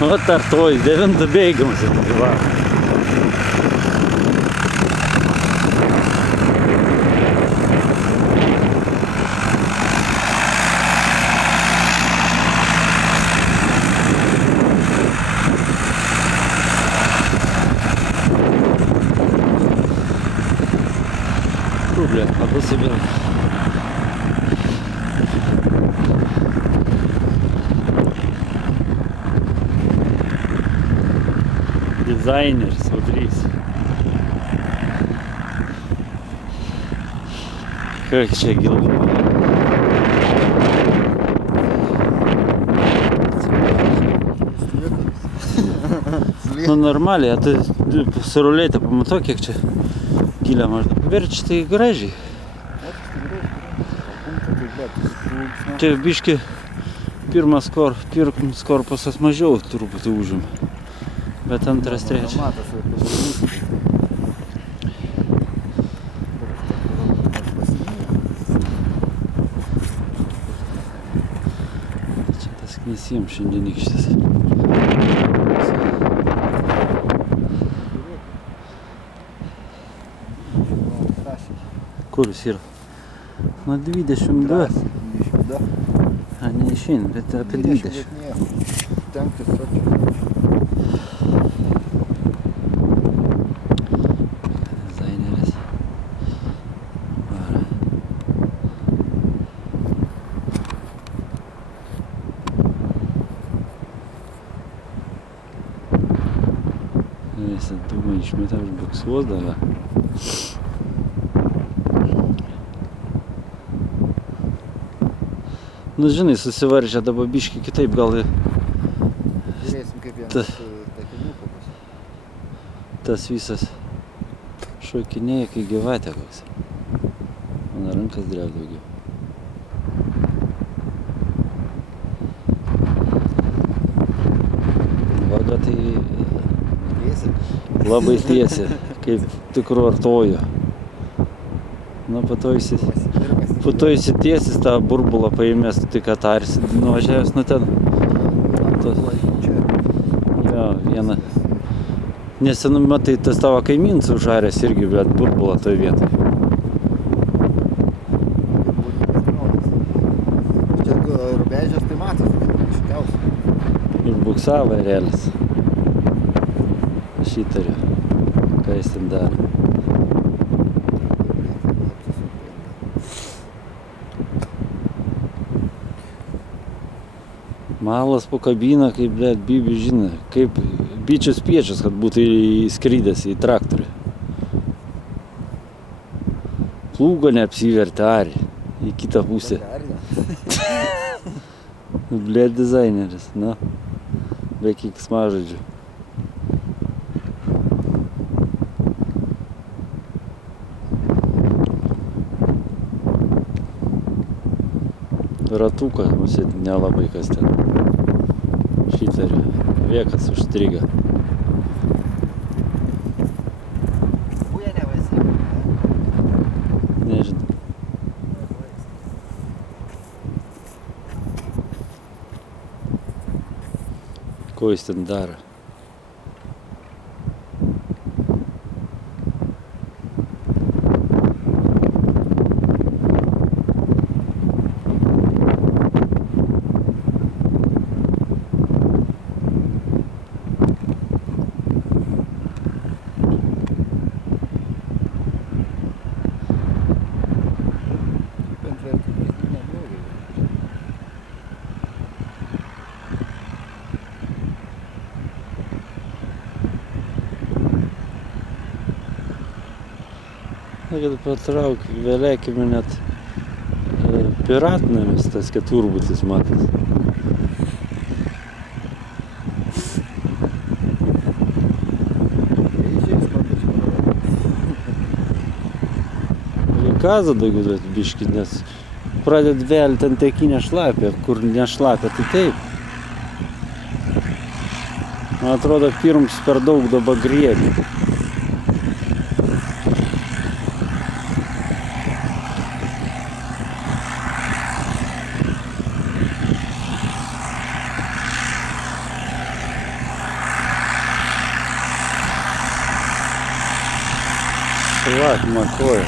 Ot artojus, 9 bėgiamas. Va. Бля, або собі. Дизайнер, смотрите. Как чагил. Ну нормально, а ти з рулей та помоток, як чи гіля можна повірчити і гаражі. Čia biški pirmas korpusas mažiau truputį užim, bet antras, trečias. Čia tas knisiems šiandienykštis. Kur jis yra? Na 22. A ne išeina, bet apie 20. Ten tiesiog. Dizaineris. Vara. Visą dūmą išmetą užbuksuos davė. Nu, žinai, susivaržė dabar biškį kitaip, gal Žiūrėsim, kaip vienas takiniukas bus. tas visas šokinėja, kai gyvatė koks. Mano rankas dreb daugiau. Vaga tai labai tiesi, kaip tikru artoju. Nu, po to įsitiesis tą burbulą paėmės, tu tik atarsi, nuvažiavęs nuo ten. Jo, vieną. Nes, nu, matai, tas tavo kaimynas užaręs irgi, bet burbulą toj vietoj. Čia rubežės tai matas, iškiausiai. Užbuksavo erelis. Aš įtariu, ką jis ten daro. Malas po kabiną, kaip, blėt, bibi žino, kaip bičius piečius, kad būtų įskridęs į traktorių. Plūgo neapsivertė arį į kitą pusę. Blėt, dizaineris, na, be keiksmažodžių. Ratuką, musėt, nelabai kas ten. Šitariu, viekas užstriga. Buja nevaisai. Nežinau. Ko jis ten daro? Kad patrauk, vėlėkime net piratnamis tas keturbutis matas. Gaza daugiau duoti biškį, nes pradėt vėlti ant tekinę šlapę, kur nešlapę, tai taip. Man atrodo, pirms per daug dabar griebi. Vat, makoja.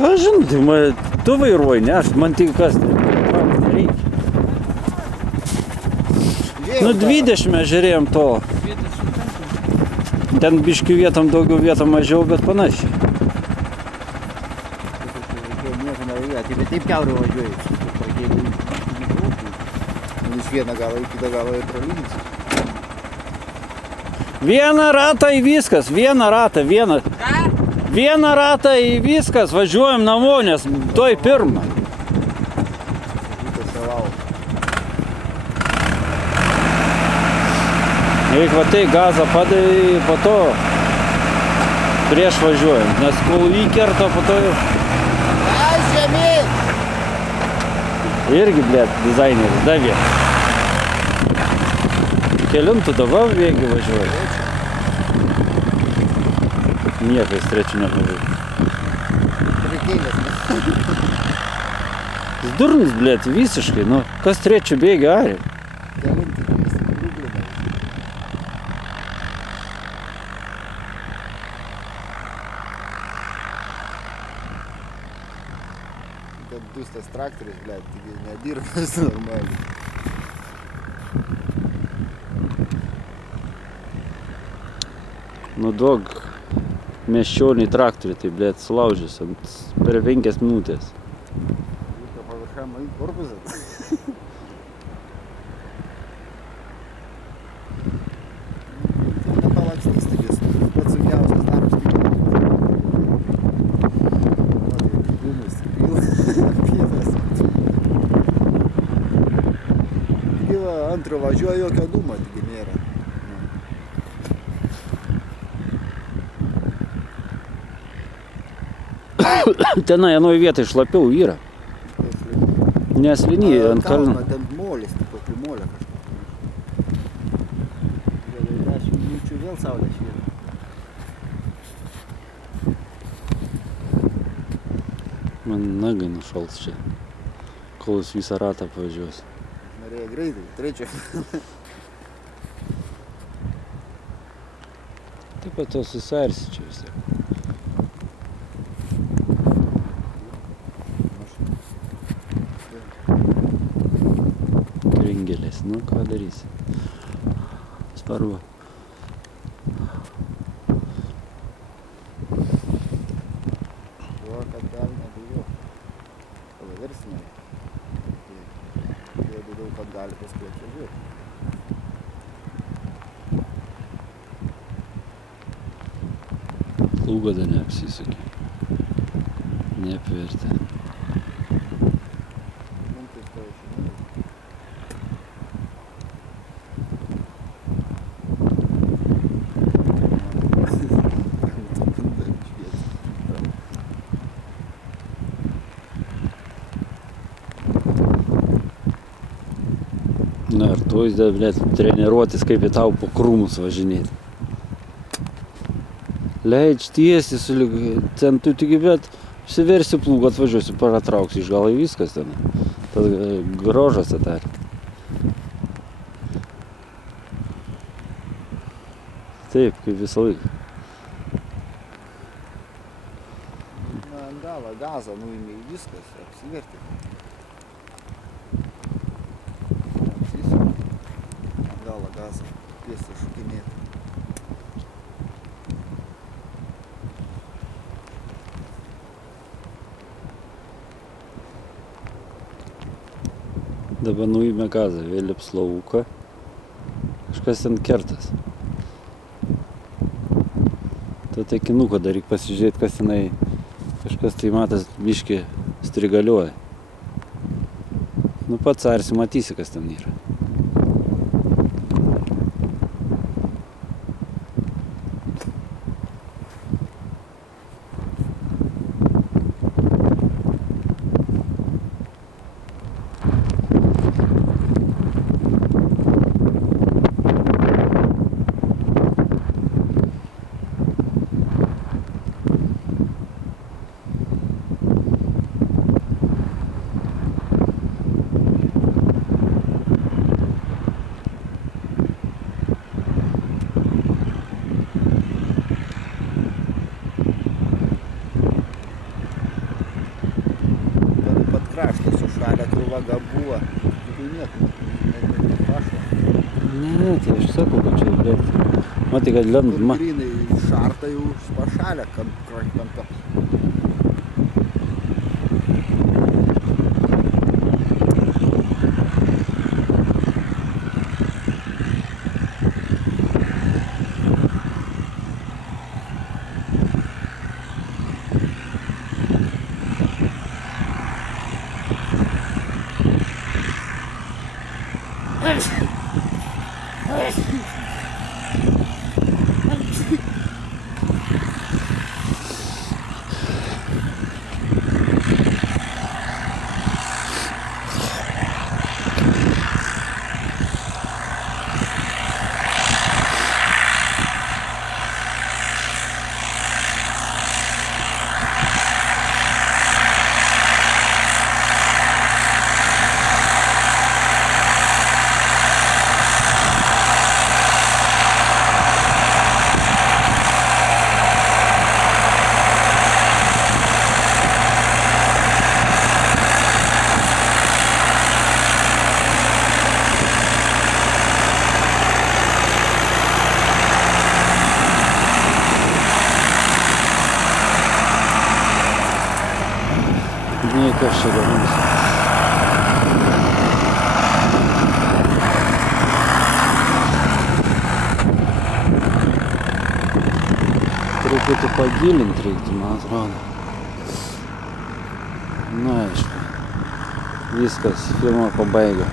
Ką žinau, tai tu vairuoji, ne, man tik kas nereikia. Nu 20 mes žiūrėjom to. Ten biškių vietom daugiau, vietom mažiau, bet panašiai. Taip kiaurai važiuoji. Iš vieną galą į kitą galą ir pralyginsi. Vieną ratą į viskas, vieną ratą, vieną ratą į viskas, važiuojam namo, nes toj pirmą. Reik va tai gazą padai po to prieš važiuojant, nes kol įkerta po to jau. Žemyn! Irgi, blėt, dizaineris davė. Kelintų dabar bėgi važiuoja. Niekais trečių nepaveikia. Jis durnis, blėt, visiškai, nu, kas trečių bėgi, ari? Kad dustas traktorius, blėt, taigi nedirbas normaliai. Nu, duok miesčionį traktorių, tai, blėt, sulaužys per 5 minutės. Reikia paviršam į korpusą. Nepalakstys, taigi pats sunkiausias darbas. Antro važiuoja, jokio dūmo taigi nėra. Tenai, anoj vietai šlapiau yra. Nes linija ant kalno. Ten molis, tai kokį molę kažkokį. 10 minučių vėl saulė šviečia. Man nagai nušals čia, kol jis visą ratą pavažiuos. Norėjo greitai, trečio. Taip pat to susarsi čia vis tiek. Kringelės, nu ką darysi. Sparva. O, kad gal nedujo. Pavavirsinė. Jeigu daug kad gali paskui atvažiuoti. Plūgo dar neapsisukė. Neapvertė. Na ir tu jis dar, blėt, treniruotis, kaip į tau po krūmus važinėti. Leidž tiesiai sulig, ten tu tik, bet Apsiversiu plūgą, atvažiuosiu, paratrauksiu iš galo ir viskas ten. Tas grožas atar. Taip, kaip visą laiką. Na, ant galo gazą nuėmė į viskas, apsivertė. Apsisuka. Ant galo gazą pėsti šukinėti. Dabar nuėmė gazą, vėl apslauka. Kažkas ten kertas. To taikinuko dar reikia pasižiūrėti, kas tenai, kažkas tai matas biškį strigaliuoja. Nu pats arsi matysi, kas ten yra. Kraštas sušalę, krūva gabuo. Tai nieko, neprašo. Ne, tai aš sakau, kad čia, bet... Matai, kad lent... Grynai šarta jau pašalę, kampe. Nie, kas čia gaminasi. Truputį pagilinti reiktų, man atrodo. Na, aišku. Viskas, filmo pabaiga.